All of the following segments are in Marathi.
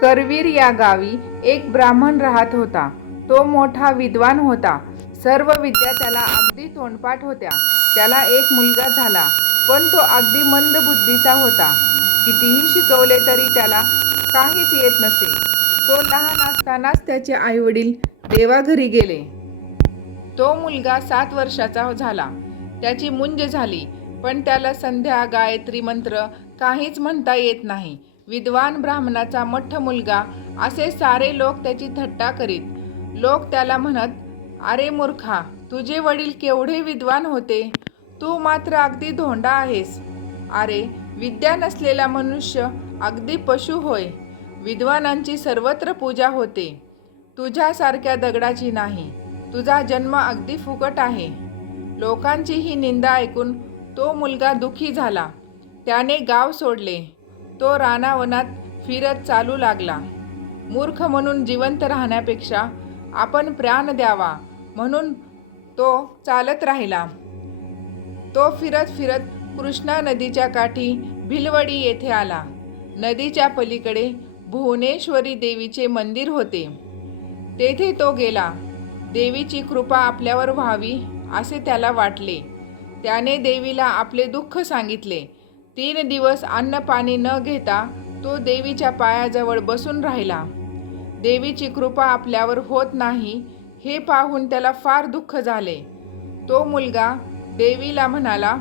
करवीर या गावी एक ब्राह्मण राहत होता. तो मोठा विद्वान होता. सर्व विद्या त्याला अगदी तोंडपाठ होत्या. त्याला एक मुलगा झाला, पण तो अगदी मंद बुद्धीचा होता. कितीही शिकवले तरी त्याला काहीच येत नसे. तो लहान असतानाच त्याचे आईवडील देवाघरी गेले. तो मुलगा 7 वर्षाचा झाला. त्याची मुंज झाली, पण त्याला संध्या, गायत्री मंत्र काहीच म्हणता येत नाही. विद्वान ब्राह्मणाचा मठ्ठ मुलगा असे सारे लोक त्याची थट्टा करीत. लोक त्याला म्हणत, "अरे मूर्खा, तुझे वडील केवढे विद्वान होते, तू मात्र अगदी धोंडा आहेस. अरे, विद्या नसलेला मनुष्य अगदी पशु होय. विद्वानांची सर्वत्र पूजा होते, तुझ्यासारख्या दगडाची नाही. तुझा जन्म अगदी फुकट आहे." लोकांची ही निंदा ऐकून तो मुलगा दुःखी झाला. त्याने गाव सोडले. तो रानावनात फिरत चालू लागला. मूर्ख म्हणून जिवंत राहण्यापेक्षा आपण प्राण द्यावा म्हणून तो चालत राहिला. तो फिरत फिरत कृष्णा नदीच्या काठी भिलवडी येथे आला. नदीच्या पलीकडे भुवनेश्वरी देवीचे मंदिर होते. तेथे तो गेला. देवीची कृपा आपल्यावर व्हावी असे त्याला वाटले. त्याने देवीला आपले दुःख सांगितले. 3 दिवस अन्न पाणी न घेता तो देवीच्या पायाजवळ बसून राहिला. देवीची कृपा आपल्यावर होत नाही हे पाहून त्याला फार दुःख झाले. तो मुलगा देवीला म्हणाला,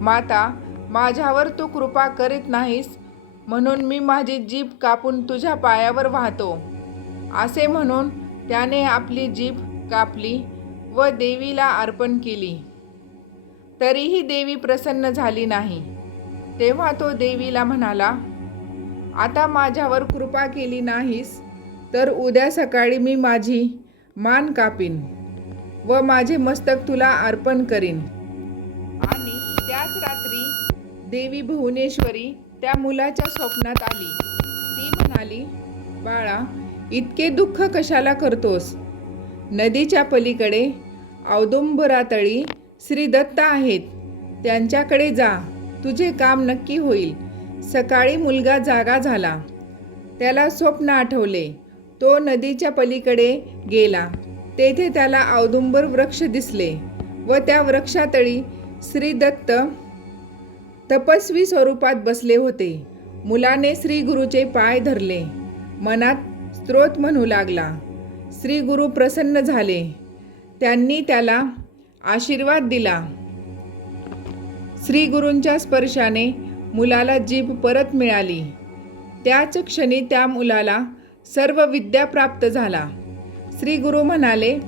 "माता, माझ्यावर तू कृपा करीत नाहीस म्हणून मी माझी जीभ कापून तुझ्या पायावर वाहतो." असे म्हणून त्याने आपली जीभ कापली व देवीला अर्पण केली. तरीही देवी प्रसन्न झाली नाही. तेव्हा तो देवीला म्हणाला, "आता माझ्यावर कृपा केली नाहीस तर उद्या सकाळी मी माझी मान कापीन व माझे मस्तक तुला अर्पण करीन." आणि त्याच रात्री देवी भुवनेश्वरी त्या मुलाच्या स्वप्नात आली. ती म्हणाली, "बाळा, इतके दुःख कशाला करतोस? नदीच्या पलीकडे औदुंबरातळी श्री दत्त आहेत. त्यांच्याकडे जा, तुझे काम नक्की होईल." सकाळी मुलगा जागा झाला. त्याला स्वप्न आठवले. तो नदीच्या पलीकडे गेला. तेथे त्याला औदुंबर वृक्ष दिसले व त्या वृक्षातळी श्री दत्त तपस्वी स्वरूपात बसले होते. मुलाने श्री गुरुचे पाय धरले. मनात स्तोत्र म्हणू लागला. श्री गुरु प्रसन्न झाले. त्यांनी त्याला आशीर्वाद दिला. श्री गुरूंच्या स्पर्शाने मुलाला जीभ परत मिळाली. त्याच क्षणी त्या मुलाला सर्व विद्या प्राप्त झाला. श्री गुरु म्हणाले,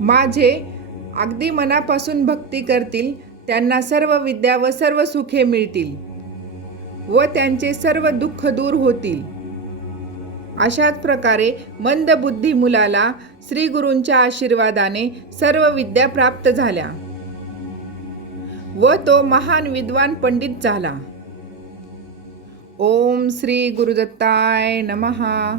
"माझे अगदी मनापासून भक्ती करतील त्यांना सर्व विद्या व सर्व सुखे मिळतील व त्यांचे सर्व दुःख दूर होतील." अशाच प्रकारे मंदबुद्धी मुलाला श्री गुरूंच्या आशीर्वादाने सर्व विद्या प्राप्त झाल्या व तो महान विद्वान पंडित झाला. ओम श्री गुरुदत्ताय नमः.